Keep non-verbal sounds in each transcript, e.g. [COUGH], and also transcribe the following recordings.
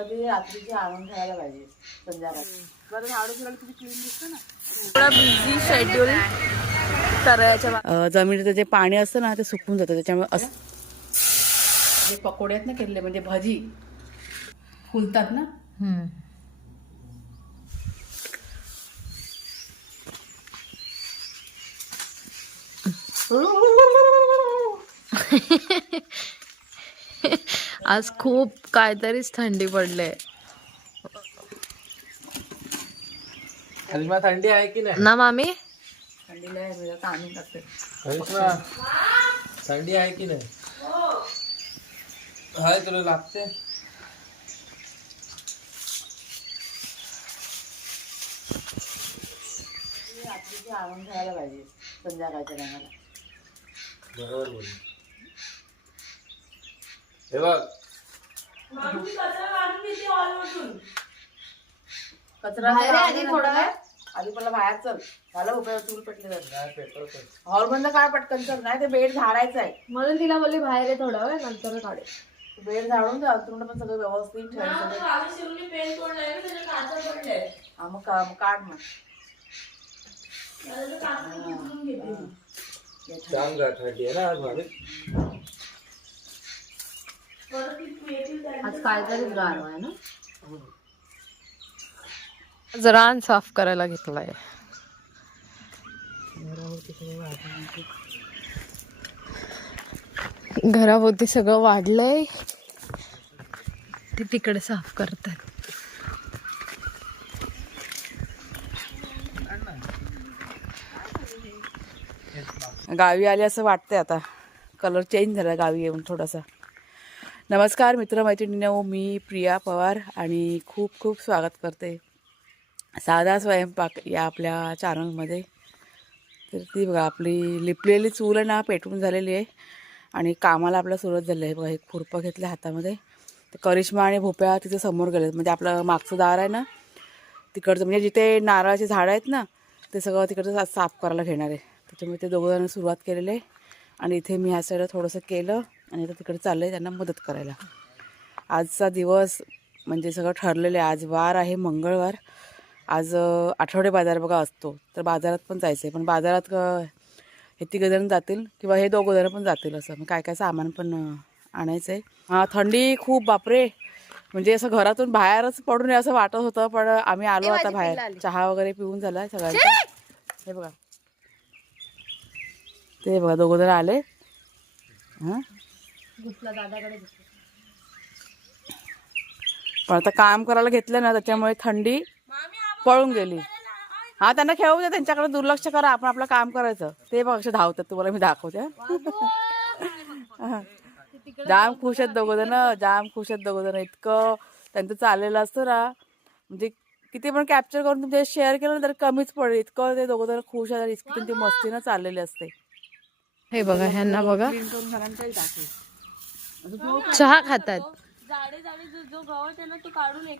ती रात्रीची आणून ठेवायला पाहिजे संध्याकाळी. बरं झाडू फिरायला किती क्लीन दिसतं ना? थोडा बिझी शेड्यूल करायच्या अ, जमिनीचं जे पाणी असतं ना ते सुकून जातं त्याच्यामुळे असं जे पकोडे आहेत ना केलेले म्हणजे भजी. फुलतात ना? [LAUGHS] [LAUGHS] आज खूप काहीतरीच थंडी पडले थंडी आहे की नाही? ना मामी? थंडी आहे की नाही? हाय तुला लागते? आणून ठेवायला पाहिजे संध्याकाळच्या टायमाला. बरोबर बोल हे बघ. कचरा आधी थोडा वेळ? आधी पहिला बाहेर चल. झालं उपयोग चूल पेटले जात काय पेपर हॉल बंद काय पटकन चल नाही ते बेड झाडायचं आहे. म्हणून तिला बोलली बाहेर आहे थोडा वेळ नंतर काढे बेड झाडून ते अंतरुण पण सगळं व्यवस्थित ठेवायचं हा मग का- मग काढ आहे ना आज भाभी आज आहे ना? रान साफ करायला घेतलाय. घराभोवती सगळं वाढलंय. ते तिकडे साफ करतात गावी आले असं वाटतंय आता. कलर चेंज झाला गावी येऊन थोडासा. नमस्कार मित्रमैत्रिणींनो. मी प्रिया पवार आणि खूप खूप स्वागत करते साधा स्वयंपाक या आपल्या चॅनलमध्ये तर ती बघा आपली लिपलेली चूल आहे ना पेटून झालेली आहे आणि कामाला आपला सुरुवात झाली आहे. बघा एक खुरपं घेतलं हातामध्ये. तर करिश्मा आणि भोप्या तिथे समोर गेले म्हणजे आपलं मागचं दार आहे ना तिकडचं म्हणजे जिथे नारळाचे झाडं आहेत ना ते सगळं तिकडचं साफ करायला घेणार आहे. त्याच्यामुळे ते दोघं जण सुरुवात केलेली आहे. आणि इथे मी ह्या साईडला थोडंसं केलं. आणि आता तिकडे चाललं आहे त्यांना मदत करायला. आजचा दिवस म्हणजे सगळं ठरलेलं आहे. आज वार आहे मंगळवार. आज आठवडे बाजार बघा असतो. तर बाजारात पण जायचं आहे पण बाजारात हे तिघं जण जातील किंवा हे दोघं जण पण जातील असं. मग काय काय सामान पण आणायचं आहे हां थंडी खूप बापरे! म्हणजे असं घरातून बाहेरच पडून असं वाटत होतं पण आम्ही आलो आता बाहेर. चहा वगैरे पिऊन झाला सगळ्यांचा. हे बघा. ते बघा दोघं जण आले. हां? पण आता काम करायला घेतलं ना त्याच्यामुळे थंडी पळून गेली. हा त्यांना खेळू दे त्यांच्याकडे दुर्लक्ष करा आपण आपलं काम करायचं. ते बघ असे धावतात तुम्हाला मी दाखवते. हा. जाम खुश आहेत दोघं जण जाम खुश आहेत दोघं जण. इतकं त्यांचं चाललेलं असतं ना म्हणजे किती पण कॅप्चर करून तुमच्या शेअर केलं ना तर कमीच पडेल. इतकं ते दोघं जण खुश आहेत इतकी त्यांची मस्तीनं चाललेली असते. हे बघा ह्यांना बघा क्लीन करून सगळ्यांच्याही दाखव चहा खातात.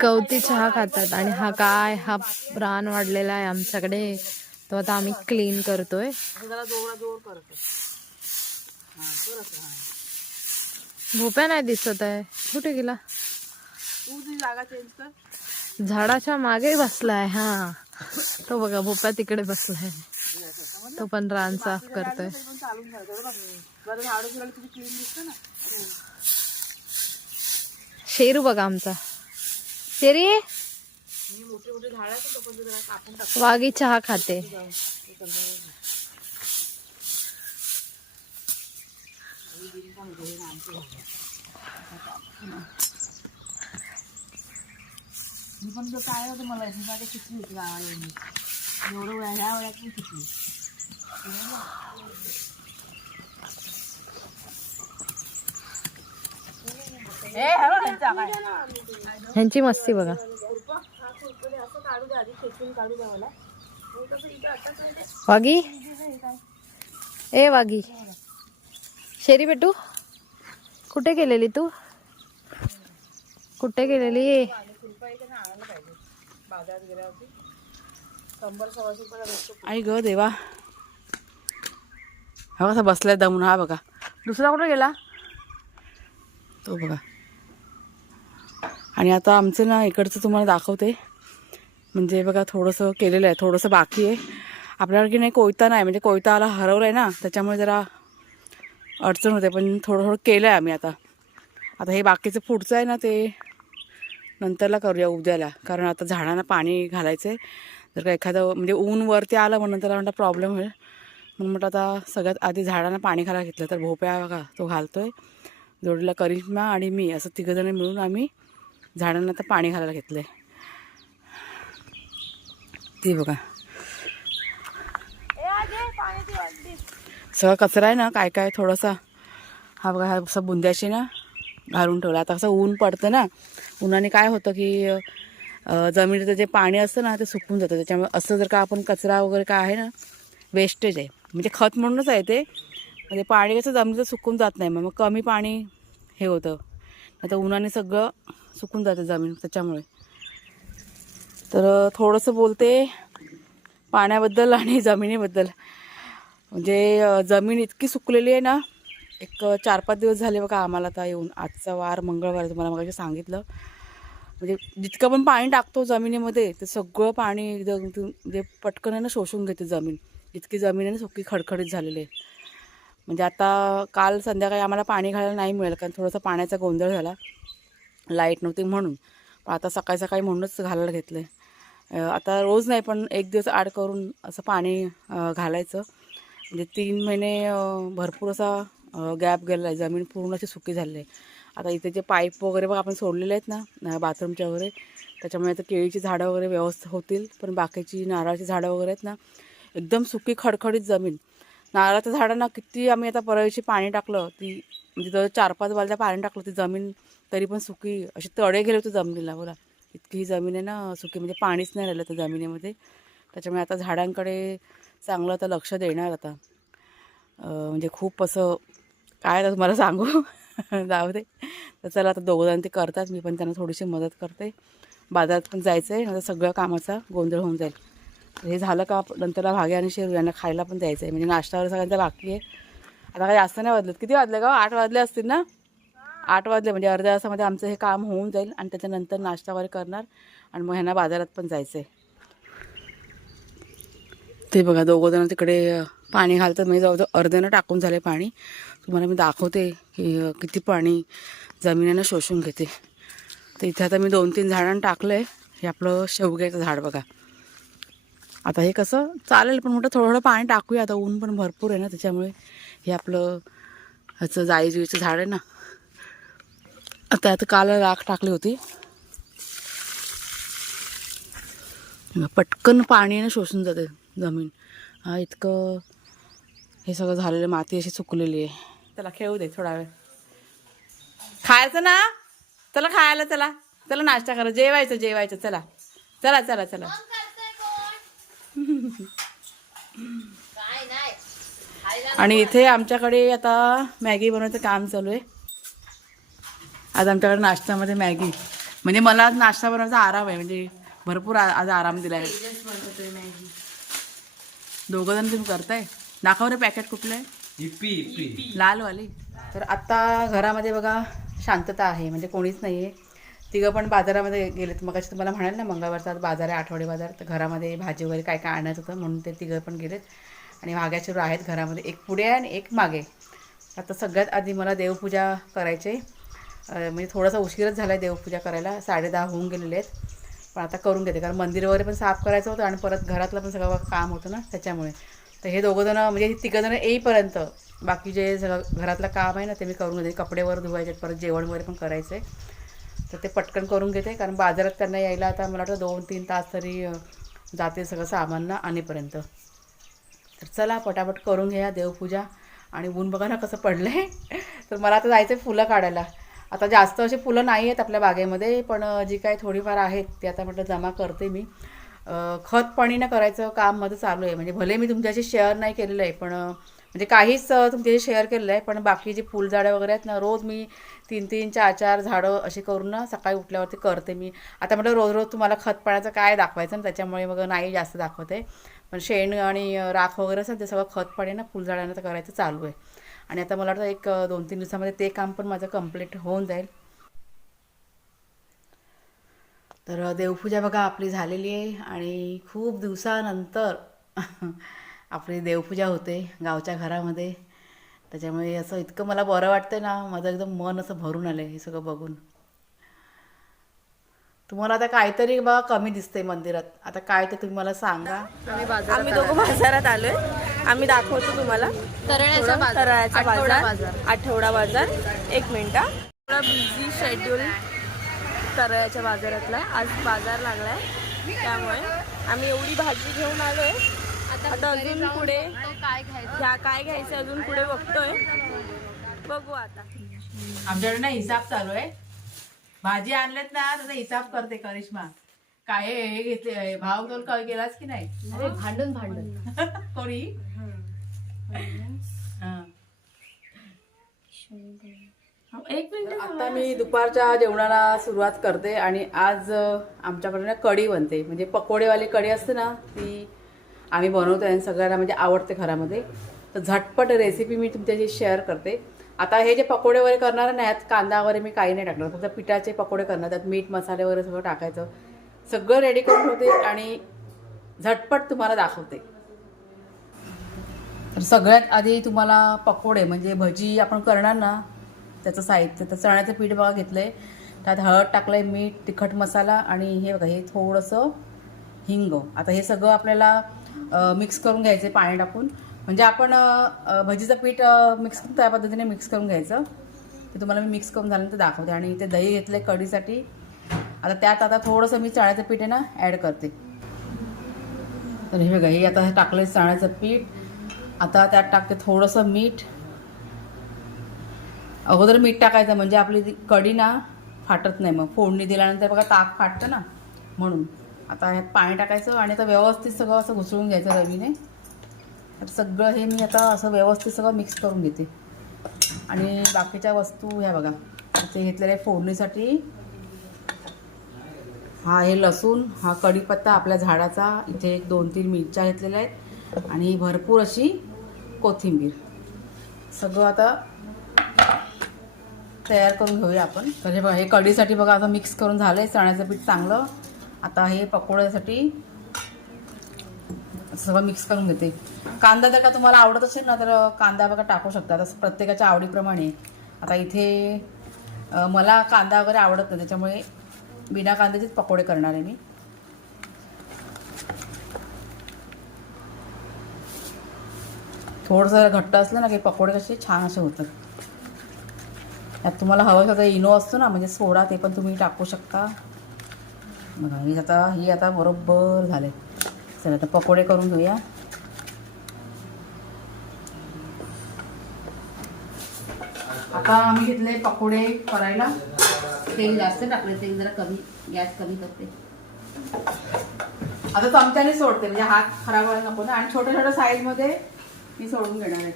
कवती चहा खातात. आणि हा काय हा रान वाढलेला आहे आमच्याकडे. तो आता आम्ही क्लीन करतोय. भोप्या नाही दिसत आहे. कुठे गेला? झाडाच्या मागे बसलाय हा. तो बघा भोप्या तिकडे बसलाय. तो पण रान साफ करतोय. शेरू बघा आमचा. शेरी? वाघी चहा खाते. मी पण काय होतं मला मी होती गावाला एवढं वेळ ह्या वेळात मी शिकली ए हॅलो त्यांचा काय ह्यांची मस्ती बघा असं काढू दे आधी खेचून काढू द्या मला वाघी ए वाघी शेरी बेटू कुठे गेलेली तू कुठे गेलेली बाजारात गेल्यावरती शंभर सव्वाशे रुपयाला भेटतो आई ग देवा. हा कसा बसलाय दमून हा बघा. दुसरा कुठं गेला? तो बघा. आणि आता आमचं ना इकडचं तुम्हाला दाखवते. म्हणजे बघा थोडंसं केलेलं आहे थोडंसं बाकी आहे. आपल्याकडे की नाही कोयता नाही म्हणजे कोयता आला हरवला आहे ना त्याच्यामुळे जरा अडचण होते पण थोडं थोडं केलं आहे आम्ही आता. आता हे बाकीचं पुढचं आहे ना ते नंतरला करूया उद्याला कारण आता झाडांना पाणी घालायचं आहे जर का एखादं म्हणजे ऊन वरती आलं म्हणून त्याला म्हणता प्रॉब्लेम होईल. म्हणून म्हटलं आता सगळ्यात आधी झाडांना पाणी घालायला घेतलं तर भोपळा बघा तो घालतोय. जोडीला करिश्मा आणि मी असं तिघंजण मिळून आम्ही झाडांना आता पाणी घालायला घेतलं आहे ती बघा. सगळा कचरा आहे ना काय काय थोडासा. हा बघा हा असा बुंद्याशी ना घालून ठेवला. आता असं ऊन पडतं ना उन्हाने काय होतं की जमिनीचं जे पाणी असतं ना ते सुकून जातं. त्याच्यामुळे असं जर का आपण कचरा वगैरे काय आहे ना वेस्टेज आहे. म्हणजे खत म्हणूनच आहे ते. म्हणजे पाणी कसं जमिनीचं सुकून जात नाही. मग कमी पाणी हे होतं. आता उन्हाने सगळं सुकून जातं जमीन त्याच्यामुळे. तर थोडंसं बोलते पाण्याबद्दल आणि [LAUGHS] जमिनीबद्दल. म्हणजे जमीन इतकी सुकलेली आहे ना एक चार पाच दिवस झाले बघा आम्हाला आता येऊन. आजचा वार मंगळवार तुम्हाला मग सांगितलं. म्हणजे जितकं पण पाणी टाकतो जमिनीमध्ये ते सगळं पाणी एकदम म्हणजे पटकन आहे ना शोषून घेते जमीन. इतकी जमीन आहे ना सुकी खडखडीत झालेली आहे. म्हणजे आता काल संध्याकाळी आम्हाला पाणी घालायला नाही मिळेल कारण थोडासा पाण्याचा गोंधळ झाला. लाइट नव्हती म्हणून. पण आता सकाळी सकाळी म्हणूनच घालायला घेतलं आहे आता रोज नाही पण एक दिवस आड करून असं पाणी घालायचं. म्हणजे तीन महिने भरपूर असा गॅप गेलेला आहे जमीन पूर्ण अशी सुकी झालेली आहे. आता इथे जे पाईप वगैरे बघ आपण सोडलेले आहेत ना बाथरूमच्या वगैरे त्याच्यामुळे आता केळीची झाडं वगैरे व्यवस्थित होतील पण बाकीची नारळाची झाडं वगैरे आहेत ना एकदम सुकी खडखडीत जमीन. नारळाच्या झाडांना किती आम्ही आता परवाची पाणी टाकलं ती म्हणजे जवळ चार पाच बालद्या पाणी टाकलं ती जमीन तरी पण सुकी अशी तडे गेले होते जमिनीला बोला. इतकी ही जमीन आहे ना सुकी म्हणजे पाणीच नाही राहिलं त्या जमिनीमध्ये. त्याच्यामुळे आता झाडांकडे चांगलं आता लक्ष देणार आता. म्हणजे खूप असं काय आता तुम्हाला सांगू? [LAUGHS] जाऊ दे. तर चला आता दोघंजण ते करतात. मी पण त्यांना थोडीशी मदत करते. बाजारात पण जायचं आहे नंतर सगळ्या कामाचा गोंधळ होऊन जाईल. हे झालं का नंतरला भाग्या आणि शेरू यांना खायला पण द्यायचं आहे म्हणजे नाश्तावर सगळ्यांचा बाकी आहे. आता काही जास्त नाही वाजलेत. किती वाजले का आठ वाजले असतील ना? आठ वाजले. म्हणजे अर्ध्या तासामध्ये आमचं हे काम होऊन जाईल आणि त्याच्यानंतर नाश्ता वगैरे करणार आणि मग ह्यांना बाजारात पण जायचं आहे ते बघा दोघं जण तिकडे पाणी घालतात. म्हणजे जवळजवळ अर्ध्यानं टाकून झाले पाणी. तुम्हाला मी दाखवते की किती पाणी जमिनीनं शोषून घेते. तर इथे आता मी दोन तीन झाडांना टाकलं आहे हे आपलं शेवग्याचं झाड बघा. आता हे कसं चालेल पण मोठं थोडं थोडं पाणी टाकूया. आता ऊन पण भरपूर आहे ना त्याच्यामुळे हे आपलं ह्याचं जाई जुईचं झाड आहे ना. आता आता काल राख टाकली होती. पटकन पाणी ना शोषून जाते. जमीन. हा इतकं हे सगळं झालेलं माती अशी सुकलेली आहे. त्याला खेळू दे थोडा वेळ. खायचं ना? चला खायला चला. चला नाश्ता करा. जेवायचं जेवायचं. चला. चला चला चला. आणि इथे आमच्याकडे आता मॅगी बनवायचं काम चालू आहे. आज आमच्याकडे नाश्त्यामध्ये मॅगी. म्हणजे मला आज नाश्ता बनवायचा आराम आहे. म्हणजे भरपूर आज आराम दिला आहे दोघं जण तुम्ही करताय. दाखव रे पॅकेट कुठलं आहे. इप्पी लालवाली. तर आत्ता घरामध्ये बघा शांतता आहे म्हणजे कोणीच नाही आहे तिघं पण बाजारामध्ये गेलेत. मग तुम्हाला म्हणाल ना मंगळवारचा बाजार आहे आठवडे बाजार. तर घरामध्ये भाजी वगैरे काय काय आणायचं होतं म्हणून ते तिघं पण गेलेत. आणि भाग्याचे आहेत घरामध्ये एक पुढे आहे आणि एक मागे. आता सगळ्यात आधी मला देवपूजा करायची म्हणजे थोडासा उशीरच झाला आहे देवपूजा करायला. साडेदहा होऊन गेलेले आहेत. पण आता करून घेते कारण मंदिर वगैरे पण साफ करायचं होतं आणि परत घरातलं पण सगळं काम होतं ना त्याच्यामुळे. तर हे दोघंजणं म्हणजे तिघंजणं येईपर्यंत बाकी जे सगळं घरातलं काम आहे ना ते मी करून घेते. कपडेवर धुवायचे परत जेवण वगैरे पण करायचं आहे तर ते पटकन करून घेते कारण बाजारात त्यांना यायला आता मला वाटतं दोन तीन तास तरी जाते सगळं सामान ना आणेपर्यंत. तर चला पटापट करून घ्या देवपूजा. आणि ऊन बघा ना कसं पडलं आहे तर मला आता जायचं आहे फुलं काढायला. आता जास्त अशी फुलं नाही आहेत आपल्या बागेमध्ये पण जी काही थोडीफार आहेत ती आता म्हटलं जमा करते मी. खत पाणीनं करायचं काम माझं चालू आहे. म्हणजे भले मी तुमच्याशी शेअर नाही केलेलं आहे पण म्हणजे काहीच तुमच्याशी शेअर केलेलं आहे पण बाकी जी फुलझाडं वगैरे आहेत ना रोज मी तीन तीन चार चार झाडं असे करून ना सकाळी उठल्यावरती करते मी. आता म्हटलं रोज रोज तुम्हाला खत पाण्याचं काय दाखवायचं ना त्याच्यामुळे मग नाही जास्त दाखवते पण शेण आणि राख वगैरे असं ते सगळं खत पाणी ना फुलझाडांना तर करायचं चालू आहे. आणि आता मला वाटतं एक दोन तीन दिवसामध्ये ते काम पण माझं कंप्लीट होऊन जाईल. तर देवपूजा बघा आपली झालेली आहे आणि खूप दिवसानंतर [LAUGHS] आपली देवपूजा होते गावच्या घरामध्ये. त्याच्यामुळे असं इतकं मला बरं वाटतं ना माझं एकदम मन असं भरून आलं आहे हे सगळं बघून. तुम्हाला आता काहीतरी बघा कमी दिसतंय मंदिरात. आता काय ते तुम्ही मला सांगा. आम्ही दोघं बाजारात आलोय. आम्ही दाखवतो तुम्हाला. तरळ्याचा बाजार. करायचा आठवडा बाजार. बाजार. आठवडा बाजार. एक मिनिट. थोडा बिझी शेड्यूल करायच्या बाजारातला. आज बाजार लागलाय. त्यामुळे आम्ही एवढी भाजी घेऊन आलोय. आता अजून पुढे काय घ्यायचं. ह्या काय घ्यायचं अजून पुढे बघतोय. बघू आता. आमच्याकडे ना हिसाब चालू आहे. भाजी आणलेत ना त्याचा हिसाब करते करिश्मा. काय हे घेतले भाव तोल काय केलास की नाही? अरे भांडून भांडून कोणी? हा. एक मिनिट आता मी दुपारच्या जेवणाला सुरुवात करते आणि आज आमच्याकडे ना कढी बनते. म्हणजे पकोडेवाली कढी असते ना ती आम्ही बनवतो आणि सगळ्यांना म्हणजे आवडते घरामध्ये. तर झटपट रेसिपी मी तुमच्याशी शेअर करते. आता हे जे पकोडे वगैरे करणार नाही यात कांदा वगैरे मी काही नाही टाकणार. फक्त पिठाचे पकोडे करणार. त्यात मीठ मसाले वगैरे सगळं टाकायचं. सगळं रेडी करून होते आणि झटपट तुम्हाला दाखवते. तर सगळ्यात आधी तुम्हाला पकोडे म्हणजे भजी आपण करणार ना त्याचं साहित्य तर चण्याचं पीठ बघा घेतलंय. त्यात हळद टाकलंय मीठ तिखट मसाला आणि हे बघा हे थोडंसं हिंग. आता हे सगळं आपल्याला मिक्स करून घ्यायचे पाणी टाकून. म्हणजे आपण भजीचं पीठ मिक्स त्या पद्धतीने मिक्स करून घ्यायचं. ते तुम्हाला मी मिक्स करून झाल्यानंतर दाखवते. आणि इथे दही घेतलंय कढीसाठी. आता त्यात आता थोडंसं मी चण्याचं पीठ आहे ना ॲड करते. तर हे बघा हे आता हे टाकलंय चण्याचं पीठ. आता त्यात टाकते थोडंसं मीठ. अगोदर मीठ टाकायचं म्हणजे आपली ती कढी ना फाटत नाही. मग फोडणी दिल्यानंतर बघा ताक फाटतं ना म्हणून. आता ह्यात पाणी टाकायचं आणि आता व्यवस्थित सगळं असं घुसळून घ्यायचं रवीने. तर सगळं हे मी आता असं व्यवस्थित सगळं मिक्स करून घेते. आणि बाकीच्या वस्तू ह्या बघा. ते घेतलेले आहे फोडणीसाठी हा हे लसूण हा कढीपत्ता आपल्या झाडाचा. इथे एक दोन तीन मिरच्या घेतलेल्या आहेत. आणि भरपूर अशी कोथिंबीर. सगळं आता तयार करून घेऊया आपण. तर हे बघा हे कढीसाठी बघा आता मिक्स करून झालं आहे चण्याचं पीठ चांगलं. आता हे पकोड्यासाठी सगळं मिक्स करून घेते. कांदा जर का तुम्हाला आवडत असेल ना तर कांदा बघा टाकू शकता. तसं प्रत्येकाच्या आवडीप्रमाणे. आता इथे मला कांदा वगैरे आवडत नाही त्याच्यामुळे बिना कांद्याचेच पकोडे करणार आहे मी. थोडंसं घट्ट असलं ना की पकोडे कसे छान असे होतात. त्यात तुम्हाला हवं असं इनो असतो ना म्हणजे सोडा ते पण तुम्ही टाकू शकता. बघा हे आता ही आता बरोबर झाले चला आता पकोडे करून घेऊया. आता आम्ही घेतले पकोडे करायला. तेल जास्त टाकले तेल जरा कमी गॅस कमी करते. आता चमच्याने सोडते म्हणजे हात खराब व्हायला नको ना. आणि छोट्या छोट्या साईजमध्ये मी सोडून घेणार आहे.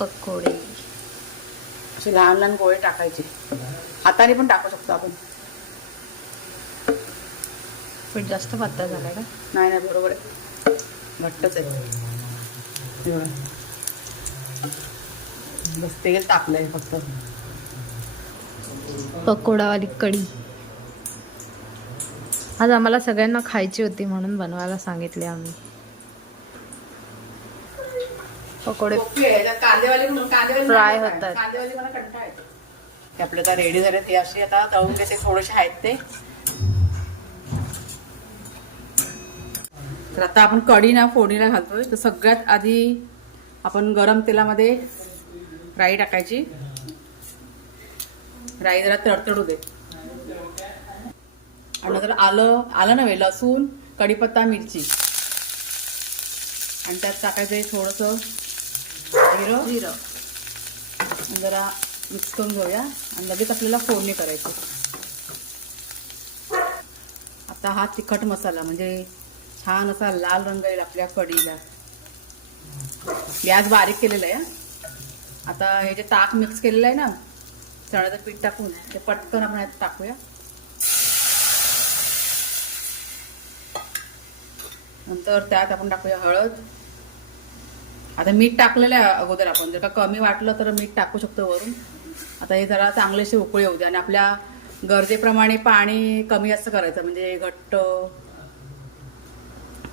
पकोडे. लहान लहान गोळे टाकायचे. हाताने पण टाकू शकतो आपण. पीठ जास्त पातळ झालाय का? नाही नाही बरोबर आहे. घट्टच आहे. बस तेल टाकलंय फक्त. पकोडावाली कढी. आज आम्हाला सगळ्यांना खायची होती म्हणून बनवायला सांगितले आम्ही. पकोडे. काय. होतात. आपले आता रेडी झाले ते असे आता तळून घेते थोडेसे आहेत ते. तर आता आपण कढी ना फोडणीला घालतोय. तर सगळ्यात आधी आपण गरम तेलामध्ये राई टाकायची. राई जरा तडतडू दे. आणि नंतर आलं आलं नव्हे लसूण कढीपत्ता मिरची. आणि त्यात टाकायचं आहे थोडंसं जिरं. जिरं. जरा मिक्स करून घेऊया. आणि लगेच आपल्याला फोडणी करायची. आता हा तिखट मसाला म्हणजे छान असा लाल रंग येईल आपल्या कढीला गॅस बारीक केलेला आहे आता हे जे ताक मिक्स केलेलं आहे ना चण्याचं पीठ टाकून ते पटकन आपण यात टाकूया. नंतर त्यात आपण टाकूया हळद. आता मीठ टाकलेलं आहे अगोदर आपण जर का कमी वाटलं तर मीठ टाकू शकतो वरून. आता हे जरा चांगलेसे उकळी होऊ दे आणि आपल्या गरजेप्रमाणे पाणी कमी जास्त करायचं म्हणजे घट्ट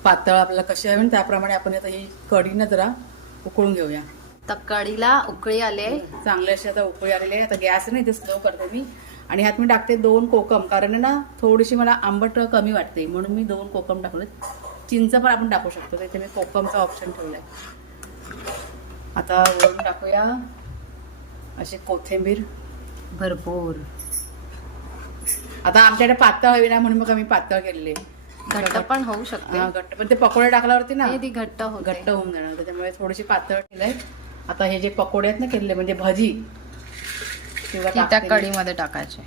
पातळ आपल्याला कशी हवी त्याप्रमाणे आपण आता ही कढी ना जरा उकळून घेऊया. तर कढीला उकळी आले चांगले असे आता उकळी आलेले आहे. आता गॅस नाही ते स्लो करते मी. आणि ह्यात मी टाकते दोन कोकम कारण आहे ना थोडीशी मला आंबट कमी वाटते. म्हणून मी दोन कोकम टाकले चिंच पण आपण टाकू शकतो. तिथे मी कोकमचा ऑप्शन ठेवलाय. आता वरून टाकूया अशी कोथिंबीर. भरपूर. आता आमच्याकडे पातळ हवी ना म्हणून मग आम्ही पातळ केलेली आहे. घट्ट पण होऊ शकते. हा, घट्ट. पण ते पकोडे टाकल्यावरती ना हे ती घट्ट होते. घट्ट होऊन जाणार त्याच्यामुळे थोडीशी पातळ केलंय. आता हे जे पकोडे आहेत ना केलेले म्हणजे भजी किंवा त्या. कढीमध्ये टाकायचे.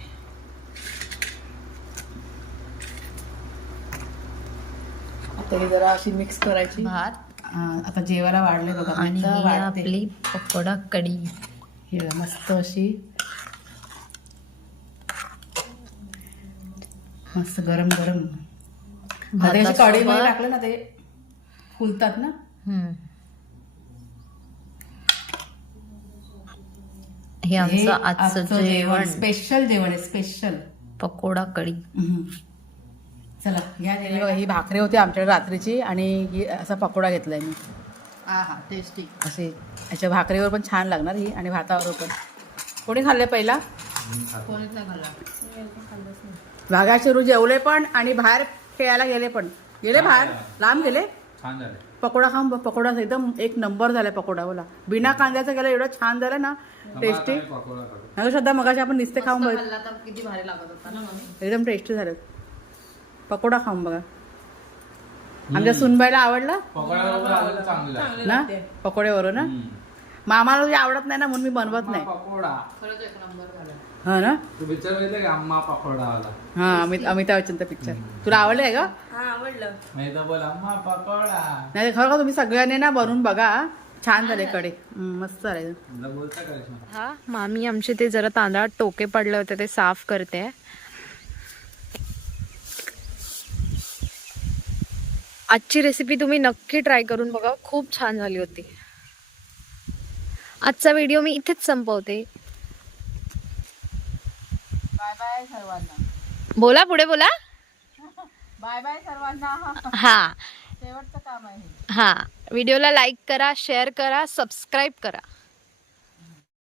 आता ही जरा अशी मिक्स करायची. भात. हा, आता जेवायला वाढले बघा आणि ही वाढते. आपली पकोडा कढी. हे बघा, मस्त अशी. मस्त गरम गरम टाकलं ना ते. फुलतात ना. हम्म. हे हे आमचं आजचं जेवण. स्पेशल जेवण आहे स्पेशल पकोडा कढी. चला घ्या ही भाकरी होती आमच्याकडे रात्रीची आणि ही असा पकोडा घेतलाय मी. हा हा टेस्टी असे. याच्या भाकरीवर पण छान लागणार ही आणि भातावर पण. कोणी खाल्ले पहिला? भागा शिरू जेवले पण आणि बाहेर खेळायला गेले पण. गेले बाहेर? लांब गेले? छान झाले. पकोडा खाऊन पकोडा एकदम एक नंबर झालाय पकोडा बोला बिना कांद्याचा गेला एवढं छान झालं ना टेस्टी. नाही श्रद्धा मगाशी आपण नुसते खाऊन बघ किती भारी लागत होता ना मम्मी? एकदम टेस्टी झालं. पकोडा खाऊन बघा. आमच्या सुनबाईला आवडला. ना? पकोड्यावरून ना. मामाला जे आवडत नाही ना म्हणून मी बनवत नाही. पकोडा. हा ना? तू पिक्चर बघितलं का अम्मा पकोडा आला. हा अमित अमिताभ बच्चनचा पिक्चर तुला आवडलंय का हा आवडलं. नाही तर बोल अम्मा पकोडा नाही खरं का तुम्ही सगळ्यांनी ना बनवून बघा छान झाले कडे. मस्त झाले. हा मामी आमचे ते जरा तांदळात टोके पडले होते ते साफ करते. आजची रेसिपी तुम्ही नक्की ट्राय करून बघा खूप छान झाली होती. आजचा व्हिडिओ मी इथेच संपवते. बाय सर्वांना. बोला पुढे बोला. [LAUGHS] बाय बाय सर्वांना. हा. शेवटचं काम आहे हा. व्हिडिओला लाईक करा शेअर करा सबस्क्राईब करा.